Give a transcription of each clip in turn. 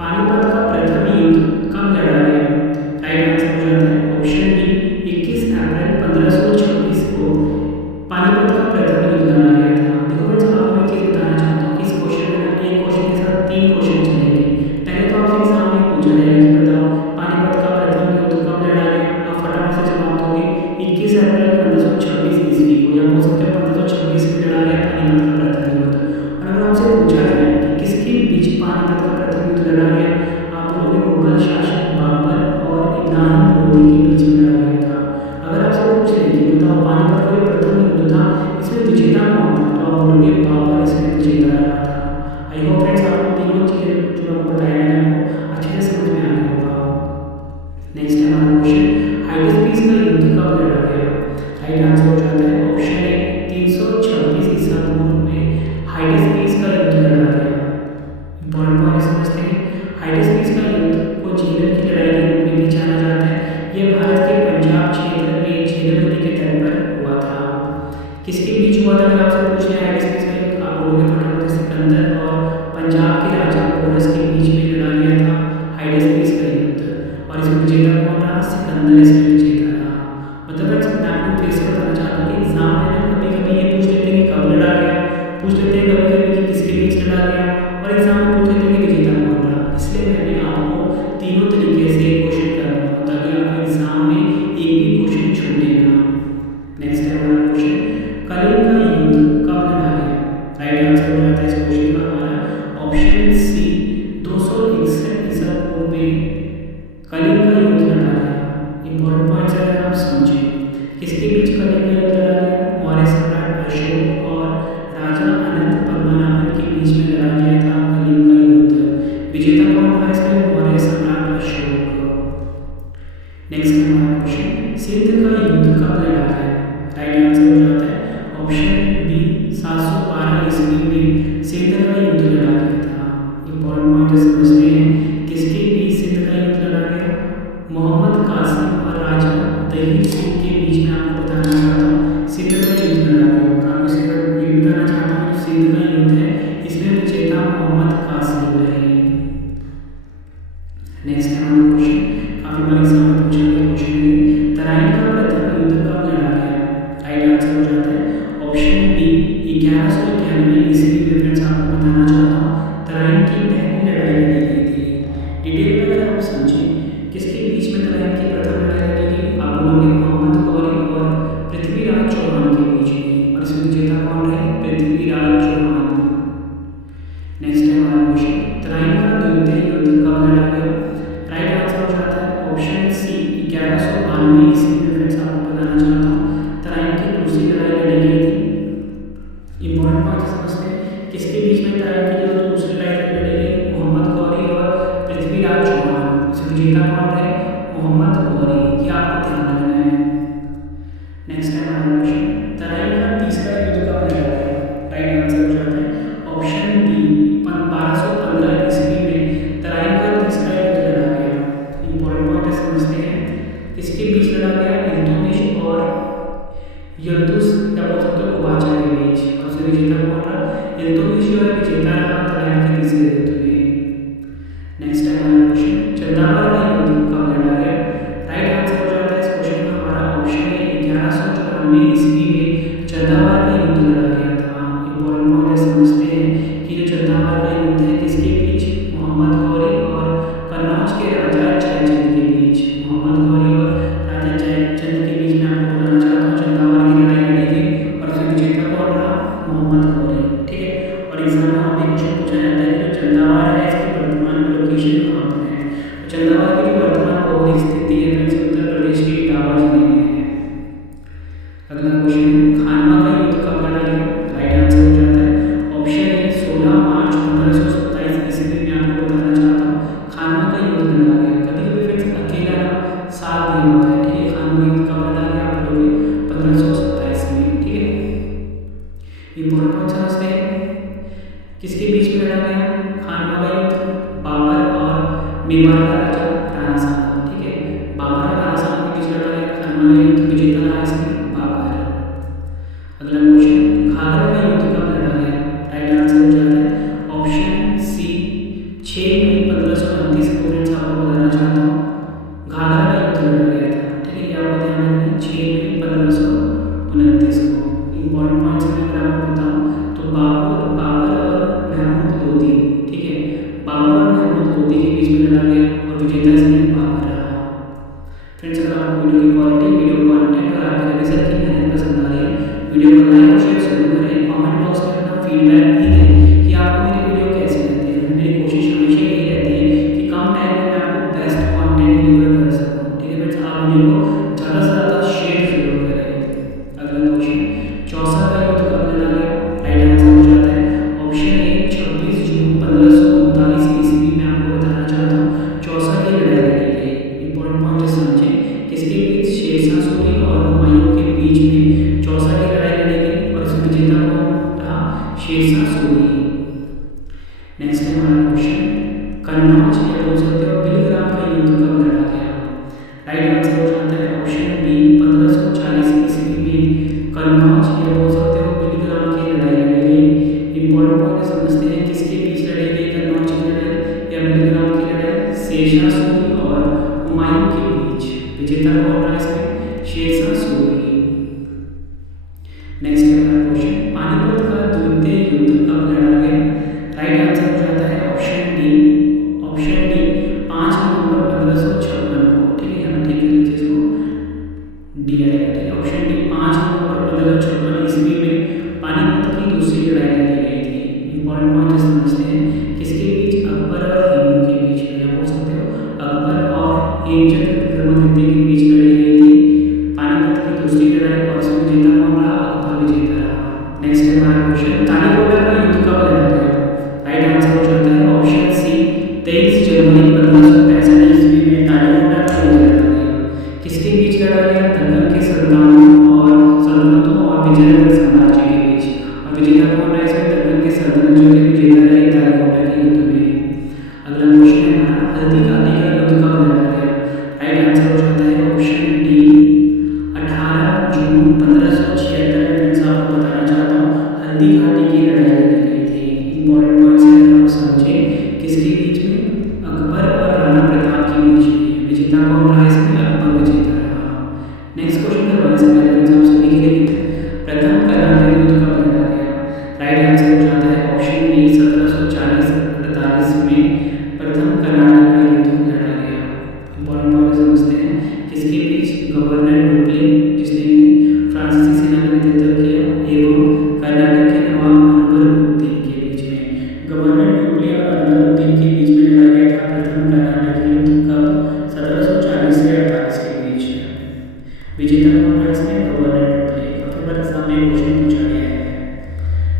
पानीपत का प्रथम युद्ध कब लड़ा गया? राइट आंसर हो जाता है ऑप्शन बी 21 अप्रैल 1526 को पानीपत का प्रथम युद्ध लड़ा गया था। देखो फ्रेंड्स, आपको मैं चीज़ बताना चाहता हूँ कि इस क्वेश्चन में ना एक क्वेश्चन के साथ 3 क्वेश्चन चलेंगे। पहले तो आपसे एग्जाम में पूछा जाएगा कि बताओ पानीपत का प्रथम युद्ध कब लड़ा गया। आप फटाफट से जवाब दोगे 21 अप्रैल 1526 ईस्वी को, या बोल सकते हैं 1526 में लड़ा गया पानीपत का प्रथम युद्ध। और अगर आपसे पूछा जाए कि किसके बीच पानीपत का प्रथम युद्ध लड़ा गया, आप बोलोगे मुगल शासक बाबर और इब्राहिम लोदी के बीच में लड़ा गया था। अगर आपसे पूछ ले कि बताओ पानीपत का जो प्रथम युद्ध था इसमें विजेता कौन था, तो आप बोलोगे बाबर इसमें विजेता रहा था। आई होप फ्रेंड्स आपको तीनों चीज़ें जो आपको बताया मैंने आपको अच्छे से समझ में आ गया होगा। नेक्स्ट है हमारा क्वेश्चन, हाइडेस्पीस का युद्ध कब लड़ा गया? राइट आंसर हो जाता है ऑप्शन ए 326 ईसा पूर्व में हाइडेस्पीस का युद्ध लड़ा गया। इंपॉर्टेंट पॉइंट समझते हैं। हाइडेस्पीस का युद्ध को झेलम की लड़ाई के रूप में भी जाना जाता है। यह भारत के पंजाब क्षेत्र में झेलम नदी के तट पर हुआ था। किसके बीच हुआ था? अगर आपसे पूछ रहे हाइडेस्पीस का युद्ध, आप बोलोगे फटाफट सिकंदर और पंजाब के राजा पोरस के बीच में लड़ा गया था हाइडेस्पीस का युद्ध। और इसमें विजेता कौन रहा? सिकंदर इसमें विजेता रहा। मतलब फ्रेंड्स मैं आपको फिर से बताना चाहता हूँ कि एग्जाम में ना कभी कभी ये पूछ लेते हैं कि कब लड़ा गया, पूछ लेते हैं कभी कभी कि किसके बीच लड़ा गया, और एग्जाम में पूछ लेते हैं कि विजेता कौन रहा। इसलिए मैंने आपको तीनों तरीके से क्वेश्चन करना हो ताकि आपको एग्जाम में एक भी क्वेश्चन छूटे ना। नेक्स्ट है हमारा क्वेश्चन, कलिंग का युद्ध कब लड़ा गया? राइट आंसर हो जाता है इस क्वेश्चन का हमारा ऑप्शन सी 261 ईसा पूर्व में कलिंग का युद्ध लड़ा गया। इंपॉर्टेंट पॉइंट्स अगर आप समझें, किसके बीच कलिंग का युद्ध लड़ा गया? मौर्य सम्राट अशोक और राजा अनंत पद्मनाभन के बीच में लड़ा गया था कलिंग का युद्ध। विजेता कौन था इसमें? मौर्य सम्राट अशोक। नेक्स्ट है हमारा क्वेश्चन, सिंध का युद्ध कब लड़ा गया? राइट आंसर हो जाता है ऑप्शन बी 712 ईस्वी में सिंध का युद्ध लड़ा गया था। इंपॉर्टेंट पॉइंट समझते हैं, किसके बीच सिंध का युद्ध लड़ा गया? मोहम्मद कासिम और राजा दहीर सिंह के बीच में आपको बताना चाहता हूँ सिंध का युद्ध लड़ा गया। और आपको ये बताना चाहता हूँ जो सिंध का युद्ध है इसमें विजेता मोहम्मद कासिम रहे। नेक्स्ट है हमारा क्वेश्चन, काफी बार एग्जाम में पूछा गया क्वेश्चन है, तराइन का प्रथम युद्ध कब लड़ा गया? राइट आंसर हो जाता है ऑप्शन बी 1191 ईस्वी में। फ्रेंड्स आपको बताना चाहता हूँ तराइन की पहली लड़ाई लड़ी गई थी। डिटेल में अगर आप समझें किसके बीच में तराइन की प्रथम लड़ाई लड़ी गई, आप बोलोगे मोहम्मद गौरी और पृथ्वीराज चौहान के बीच में, और इसमें विजेता कौन रहे? पृथ्वीराज चौहान। नेक्स्ट है हमारा क्वेश्चन, तराइन का द्वितीय युद्ध कब लड़ा गया? राइट आंसर हो जाता है ऑप्शन सी 1192 ईस्वी में। फ्रेंड्स आपको बताना चाहता हूँ तराइन की दूसरी लड़ाई लड़ी गई थी। इंपॉर्टेंट पॉइंट समझते हैं, किसके बीच में तराइन की जो दूसरी लड़ाई लड़ी गई? मोहम्मद गौरी और पृथ्वीराज चौहान। इसमें विजेता कौन रहे? मोहम्मद गौरी। ये आपको ध्यान रखना है। नेक्स्ट है हमारा क्वेश्चन, तराइन का तीसरा युद्ध कब लड़ा गया? राइट आंसर हो जाता है ऑप्शन बी 1215 ईस्वी में तराइन का तीसरा युद्ध लड़ा गया। इंपॉर्टेंट पॉइंट समझते हैं, किसके बीच लड़ा गया? इल्तुतमिश और यल्तुस या बोल सकते हो कुबाचा के बीच, और उससे विजेता कौन रहा? इल्तुतमिश जो है विजेता रहा तराइन के तीसरे युद्ध में। नेक्स्ट है हमारा क्वेश्चन, चंदावर का युद्ध कब लड़ा गया? राइट आंसर हो जाता है इस क्वेश्चन का हमारा ऑप्शन ए 1194 ईस्वी में चंदावर का युद्ध लड़ा गया था। इंपॉर्टेंट पॉइंट समझते हैं कि जो चंदावर का युद्ध है किसके बीच? मोहम्मद गौरी और कन्नौज के राजा जयचंद के बीच। मोहम्मद गौरी और राजा जयचंद के बीच में आपको बताना चाहता हूँ चंदावर की लड़ाई लड़ी गई, और उसमें विजेता कौन रहा? मोहम्मद गौरी। ठीक है, और एग्जाम में हमें क्वेश्चन पूछा जाता है कि जो चंदावर है इसकी वर्तमान लोकेशन कहाँ पर है? चंदावर की जो वर्तमान भौगोलिक स्थिति है उत्तर प्रदेश के इटावा जिले में है। अगला क्वेश्चन है, खानवा का युद्ध कब लड़ा गया? राइट आंसर हो जाता है ऑप्शन ए 16 मार्च 1527 ईस्वी में। आपको बताना चाहता हूँ खानवा का युद्ध लड़ा गया। कभी कभी फ्रेंड्स अकेला ना साल नहीं होता है। ठीक है, खानवा युद्ध कब लड़ा गया? आप लोग 1527 में। ठीक है, इंपॉर्टेंट पॉइंट समझते हैं, किसके बीच में लड़ा गया खानवा का युद्ध? बाबर और मेवाड़ का राजा राणा सांगा। ठीक है, बाबर और राणा सांगा के बीच लड़ा गया खानवा का युद्ध। विजेता रहा इसमें बाबर। अगला क्वेश्चन, घाघरा का युद्ध कब लड़ा गया? राइट आंसर हो जाता है ऑप्शन सी 6 मई 1529 को फ्रेंड्स आपको बताना चाहता हूँ घाघरा का युद्ध लड़ा गया था। ठीक है, ये आपको ध्यान रखना है 6 मई 1529 को। इंपॉर्टेंट पॉइंट्स में अगर आपको बताऊँ तो बाबर और महमूद लोदी, ठीक है, बाबर और महमूद लोदी के बीच में लड़ा गया और विजेता इसमें बाबर रहा। फ्रेंड्स, अगर आपको वीडियो की क्वालिटी, वीडियो कंटेंट और आपके रिजल्ट की मेहनत पसंद आ रही है, वीडियो को लाइक और शेयर जरूर करें। कमेंट बॉक्स में अपना फीडबैक भी दें कि आपको मेरी वीडियो कैसी लगती है। मेरी कोशिश हमेशा यही रहती है कि कम टाइम में मैं आपको बेस्ट कंटेंट डिलीवर कर सकूं। ठीक है फ्रेंड्स, आप वीडियो को ज़्यादा से ज़्यादा शेयर जरूर करें। अगला क्वेश्चन, चौसा का युद्ध कब लड़ा गया? राइट आंसर हो जाता है ऑप्शन ए 26 जून 1539 ईस्वी में। आपको बताना चाहता हूँ चौसा की लड़ाई लड़ी गई। इंपॉर्टेंट पॉइंट समझें, किसके बीच? शेरशाह सूरी और हुमायूं के बीच में चौसा की लड़ाई लड़ी गई और इसमें विजेता कौन रहा? शेरशाह सूरी। नेक्स्ट है हमारा क्वेश्चन, कन्नौज या बोल सकते हो बिलग्राम का युद्ध कब लड़ा गया? राइट आंसर हो जाता है ऑप्शन बी 1540 ईस्वी में कन्नौज या बोल सकते हो बिलग्राम की लड़ाई लड़ी गई। इंपॉर्टेंट पॉइंट समझते हैं, किसके बीच लड़ी गई कन्नौज की लड़ाई या बिलग्राम की लड़ाई? शेरशाह सूरी और हुमायूं के बीच। विजेता कौन रहा इसमें? शेरशाह सूरी। नेक्स्ट है हमारा क्वेश्चन, पानीपत का द्वितीय युद्ध कब लड़ा गया? राइट आंसर हो जाता है ऑप्शन डी 5 नवंबर 1556 को। ठीक है, यहाँ ठीक है लीजिए इसको, डी आएगा। ठीक है, ऑप्शन डी 5 नवंबर 1556 ईस्वी में पानीपत की दूसरी लड़ाई लड़ी गई थी। इंपॉर्टेंट पॉइंट समझते हैं, किसके बीच? अकबर और हेमू के बीच में, या बोल सकते हो अकबर और हेमचंद विक्रमादित्य के बीच लड़ी गई थी पानीपत की दूसरी लड़ाई और इसमें विजेता कौन रहा? अकबर विजेता रहा। नेक्स्ट है हमारा क्वेश्चन, तालीकोटा का युद्ध कब लड़ा गया? राइट आंसर हो जाता है ऑप्शन सी 23 जनवरी 1565 ईस्वी में तालीकोटा का युद्ध लड़ा गया। किसके बीच लड़ा गया? दक्कन के सल्तनतों और विजयनगर साम्राज्य के बीच। और विजेता कौन रहा इसमें? दक्कन के सल्तनत जो थे विजेता रहे तालीकोटा के युद्ध में। अगला क्वेश्चन है हमारा, हल्दी घाटी का युद्ध कब लड़ा गया? राइट आंसर हो जाता है ऑप्शन डी 18 जून 1576 में। फ्रेंड्स, आपको बताना चाहता हूँ हल्दी घाटी की लड़ाई लड़ी गई थी। इंपॉर्टेंट पॉइंट्स अगर आप समझें, किसके बीच में? अकबर और राणा प्रताप के बीच में। विजेता कौन रहा इसमें? अकबर विजेता रहा। नेक्स्ट क्वेश्चन करवाने से पहले फ्रेंड्स आप सभी के लिए प्रथम कर्नाटक युद्ध कब लड़ा गया? राइट आंसर हो जाता है ऑप्शन बी 1740-48 में प्रथम कर्नाटक का युद्ध लड़ा गया। इंपॉर्टेंट पॉइंट समझते हैं, किसके बीच? गवर्नर डुप्ले, जिसने कि फ्रांसीसी सेना का नेतृत्व किया, एवं कर्नाटक के नवाब अनवरुद्दीन के बीच में। गवर्नर डुप्ले और अनवरुद्दीन के बीच में लड़ा गया था प्रथम कर्नाटक युद्ध कब? 1740 से 48 के बीच। विजेता कौन था इसमें? Governor Dupleix. काफी बार एग्जाम में क्वेश्चन पूछा गया है।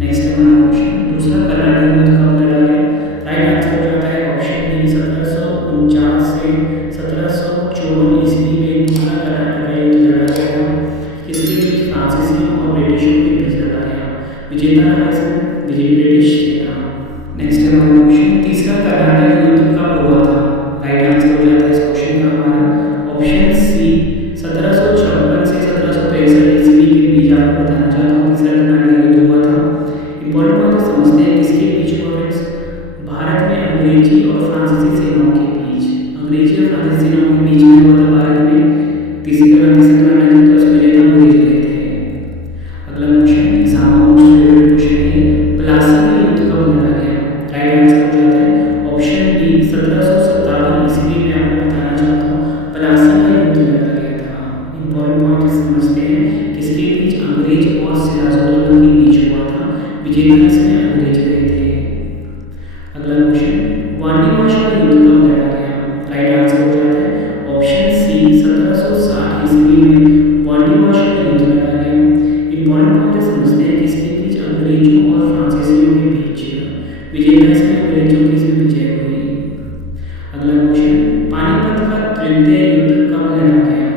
नेक्स्ट है हमारा क्वेश्चन, दूसरा कर्नाटक युद्ध कब लड़ा गया? राइट आंसर हो जाता है ऑप्शन डी 1749 से 1754 ईस्वी में दूसरा कर्नाटक का युद्ध लड़ा गया था। किसके बीच? फ्रांसीसियों और ब्रिटिशों के बीच लड़ा गया। विजेता रहा इसमें ब्रिटिश सेना। नेक्स्ट है हमारा क्वेश्चन, तीसरा कर्नाटक युद्ध कब हुआ था? राइट आंसर हो जाता है इस क्वेश्चन का हमारा ऑप्शन सी 1756 से 1763 ईस्वी के बीच। आपको बताना चाहता हूँ तीसरा कर्नाटक युद्ध हुआ था। इंपॉर्टेंट पॉइंट समझते हैं, किसके बीच हुआ फ्रेंड्स? भारत में अंग्रेजी और फ्रांसीसी सेनाओं के बीच। अंग्रेजी और फ्रांसीसी सेनाओं के बीच में हुआ था भारत में तीसरा कर्नाटक युद्ध, तो उसमें विजेता अंग्रेज रहे थे। अगला क्वेश्चन एग्जाम का मोस्ट फेवरेट क्वेश्चन है, प्लासी का युद्ध कब लड़ा गया? राइट आंसर हो जाता है ऑप्शन डी 1757 ईस्वी में। आपको बताना चाहता हूँ प्लासी का युद्ध लड़ा गया था। इंपॉर्टेंट पॉइंट समझते हैं, किसके बीच? अंग्रेज और सिराजुद्दौला के बीच हुआ था। विजेता इसमें अंग्रेज रहे थे। अगला क्वेश्चन, वांडीवाश का युद्ध कब लड़ा गया? राइट आंसर हो जाता है ऑप्शन सी 1760 ईस्वी में वांडीवाश का युद्ध लड़ा गया। इंपॉर्टेंट पॉइंट समझते हैं, किसके बीच? अंग्रेजों और फ्रांसीसियों के बीच। विजेता इसमें अंग्रेजों की इसमें विजय हुई। अगला क्वेश्चन, पानीपत का तृतीय युद्ध कब लड़ा गया?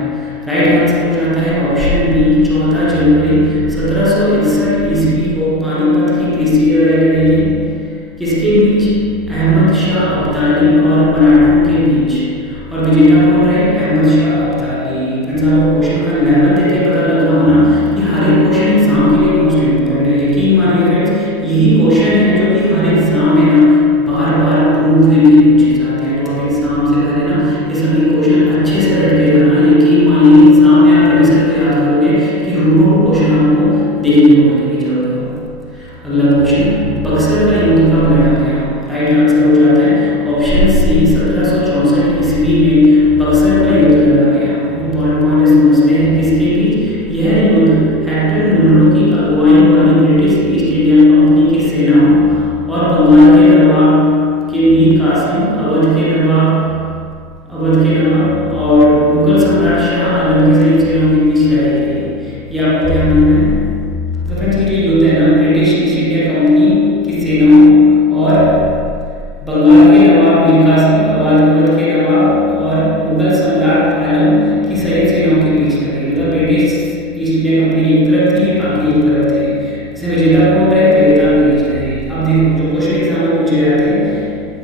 राइट आंसर हो जाता है ऑप्शन बी 14 जनवरी 1761 ईस्वी को पानीपत की तीसरी लड़ाई लड़ी गई। किसके बीच? अहमद शाह अब्दाली और मराठों के बीच। और विजेता कौन रहे? अहमद शाह अब्दाली। फ्रेंड्स, आपको क्वेश्चन का लेवल देख के पता लग रहा होना कि हर एक क्वेश्चन एग्जाम के लिए मोस्ट इंपॉर्टेंट है। यकीन मानिए फ्रेंड्स, यही क्वेश्चन है जो कि हर एग्जाम में ना बार बार पूछने के लिए कासिम, अवध के नवाब और मुगल सम्राट शाह आलम की संयुक्त सेनाओं के बीच लड़ाई लड़ी। ये आपको ध्यान रखना है। तो फ्रेंड्स, ये जो युद्ध है ना, ब्रिटिश ईस्ट इंडिया कंपनी की सेनाओं और बंगाल के नवाब मीर कासिम, अवध के नवाब और मुगल सम्राट आलम की संयुक्त सेनाओं के बीच लड़ी। मतलब ब्रिटिश ईस्ट इंडिया कंपनी एक तरफ थी, बाकी एक तरफ थे। इसे विजेता कौन रहे? विजेता अंग्रेज रहे। अब देखो, जो क्वेश्चन एग्जाम में पूछे जाते हैं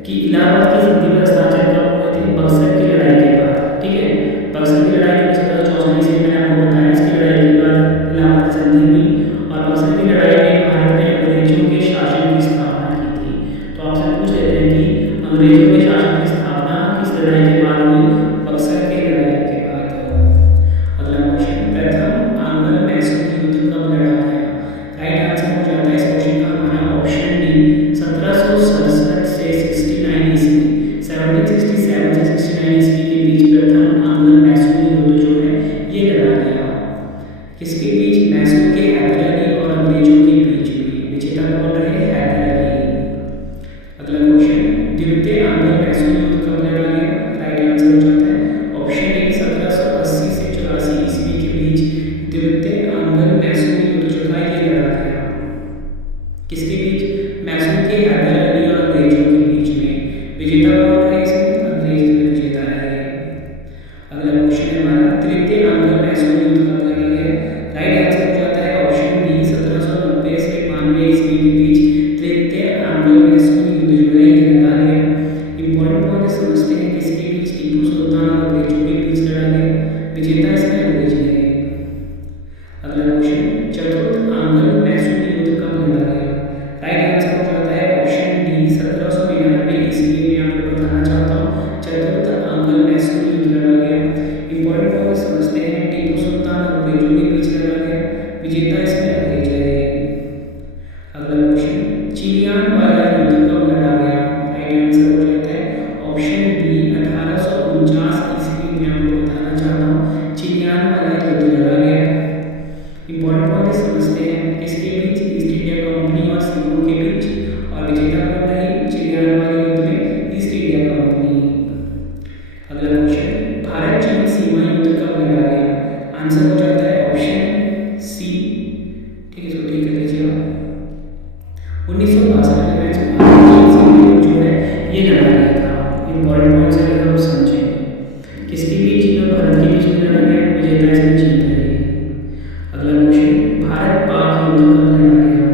कि इलाहाबाद की संधि पर हस्ताक्षर कब हुए थे? बक्सर की लड़ाई के बाद। ठीक है, बक्सर की लड़ाई जो 1764 ईस्वी में मैंने आपको बताया, इसकी लड़ाई के बाद इलाहाबाद की संधि हुई और बक्सर की लड़ाई ने भारत में अंग्रेजों के शासन की स्थापना की थी। तो आपसे पूछ लेते हैं कि अंग्रेजों के शासन की स्थापना किस लड़ाई के बाद हुई? बक्सर की लड़ाई के बाद। अगला क्वेश्चन, प्रथम आंग्ल मैसूर युद्ध कब लड़ा गया? राइट आंसर हो जाता है इस क्वेश्चन का हमारा ऑप्शन डी, 1767 से 69 ईस्वी, 1767 से 69 ईस्वी के बीच प्रथम आंग्ल मैसूर युद्ध जो है ये लड़ा गया। किसके बीच? मैसूर के हैदर अली और अंग्रेजों के बीच में। विजेता कौन रहे? हैदर अली। अगला क्वेश्चन, द्वितीय आंग्ल मैसूर युद्ध कब लड़ा गया? राइट आंसर हो जाता है ऑप्शन ए, 1780 से 84 ईस्वी के बीच द्वितीय आंग्ल मैसूर युद्ध जो था ये लड़ा गया। किसके बीच? मैसूर के हैदर अली और अंग्रेजों के बीच में। विजेता कौन रहे? इसमें अंग्रेज विजेता रहे। अगला क्वेश्चन है हमारा, तृतीय आंग्ल मैसूर युद्ध कब लड़ा गया? राइट आंसर हो जाता है ऑप्शन बी, 1790 से 92 ईस्वी के बीच तृतीय आंग्ल मैसूर युद्ध जो है ये लड़ा गया। इंपॉर्टेंट पॉइंट समझते हैं, किसके बीच? टीपू सुल्तान और अंग्रेजों के बीच लड़ा गया। विजेता इसमें अंग्रेज रहे। अगला क्वेश्चन, चतुर्थ आंग्ल मैसूर युद्ध कब लड़ा गया? राइट आंसर हो जाता है ऑप्शन डी, 1799 ईस्वी में। आपको बताना चाहता हूँ चतुर्थ आंग्ल मैसूर युद्ध लड़ा गया। इंपॉर्टेंट पॉइंट समझते हैं, टीपू सुल्तान और अंग्रेजों के बीच लड़ा गया। विजेता इसमें अंग्रेज रहे। अगला क्वेश्चन, चिलियान वाला युद्ध कब लड़ा गया? राइट आंसर हो जाता है ऑप्शन बी, 1849 ईस्वी में। आपको बताना चाहता हूँ चिलियान वाला युद्ध लड़ा गया। इंपॉर्टेंट पॉइंट समझते हैं, किसके बीच? ईस्ट इंडिया कंपनी और सिखों के बीच। और विजेता कौन रही चिलियान वाले युद्ध में? East India company. अगला क्वेश्चन, भारत चीन सीमा युद्ध कब लड़ा गया? आंसर हो जाता है ऑप्शन सी। ठीक है, इसको ठीक कर लीजिएगा। 1962 में भारत चीन सीमा युद्ध जो है ये लड़ा गया था। इंपॉर्टेंट पॉइंट अगर हम समझें, किसके बीच? चीन और भारत के बीच में लड़ा गया। विजेता इसमें चीन रही। अगला क्वेश्चन, भारत पाक युद्ध कब लड़ा गया?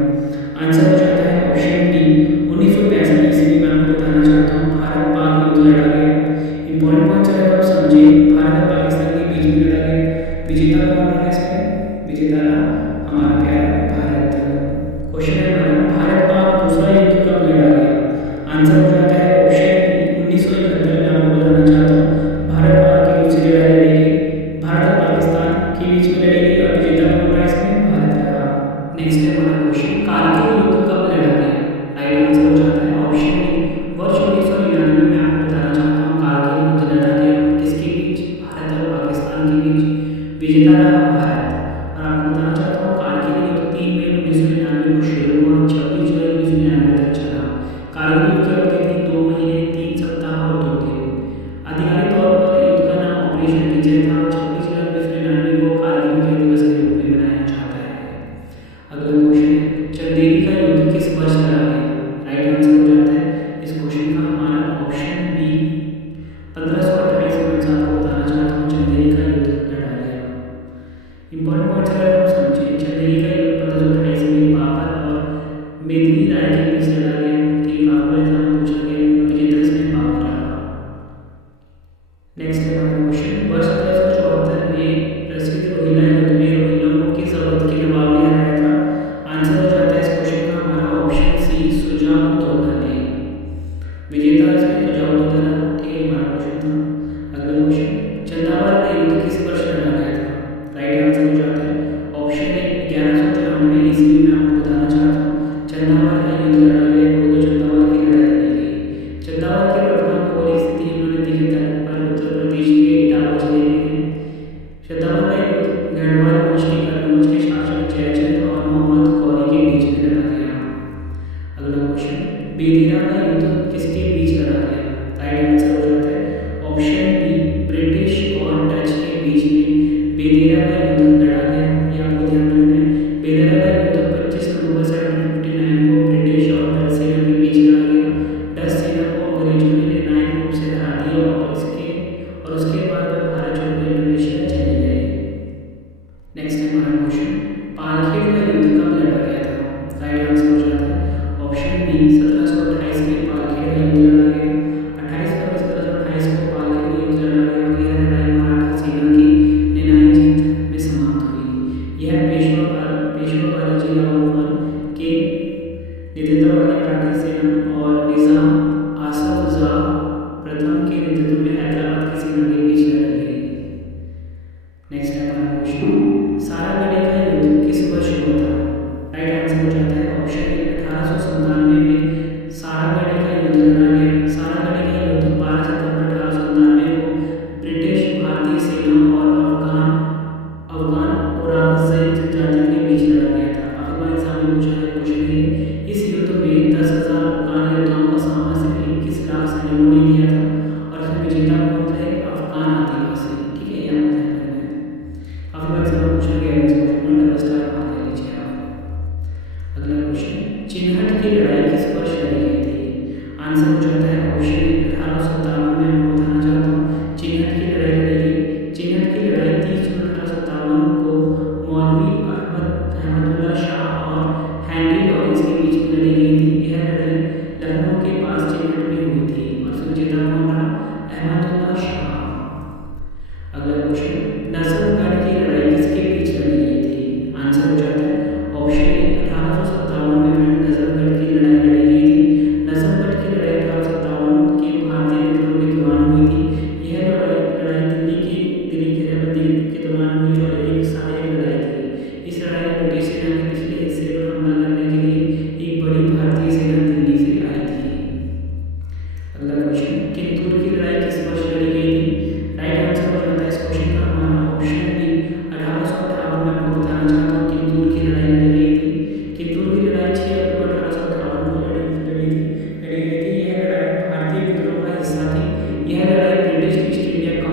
आंसर हो जाता है ऑप्शन डी, 1965 ईस्वी में। आपको बताना चाहता हूँ भारत पाक युद्ध लड़ा गया। इंपॉर्टेंट पॉइंट अगर आप समझे, भारत और पाकिस्तान के बीच में लड़ा गया। विजेता कौन रहा इसमें? विजेता रहा हमारा प्यारा भारत। क्वेश्चन है हमारा, भारत पाक दूसरा युद्ध कब लड़ा गया? आंसर हो जाता है ऑप्शन बी, 1971 में। आपको बताना चाहता हूँ भारत पाक के बीच से लड़ाई लड़ी गई। भारत और पाकिस्तान के बीच में लड़ी गई और विजेता कौन रहा इसमें? भारत रहा। नेक्स्ट है हमारा क्वेश्चन, कारगिल युद्ध कब लड़ा गया? राइट आंसर हो जाता है ऑप्शन डी, वर्ष 1999 में। आपको बताना चाहता हूँ कारगिल युद्ध लड़ा गया। किसके बीच? भारत और पाकिस्तान के बीच। विजेता रहा भारत। और आपको बताना चाहता हूँ कारगिल युद्ध 3 मई 1999 को शुरू हुआ, 26 जुलाई 1999 तक चला। कारगिल युद्ध की अवधि थी 2 महीने 3 सप्ताह और 2 दिन। आधिकारिक तौर पर युद्ध का नाम ऑपरेशन विजय था। 26 जुलाई 1999 को कारगिल विजय दिवस के रूप में मनाया जाता है। अगला क्वेश्चन है, चंदेरी का युद्ध किस वर्ष लड़ा गया? राइट आंसर हो जाता है इस क्वेश्चन का हमारा ऑप्शन बी, 1528 में। आपको बताना चाहता हूँ चंदेरी का युद्ध लड़ा गया।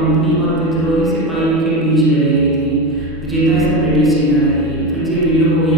कंपनी और विद्रोही सिपाहियों के बीच लड़ी गई थी। विजेता इसे ब्रिटिश सेना रही। फ्रेंड्स ये वीडियो हो गई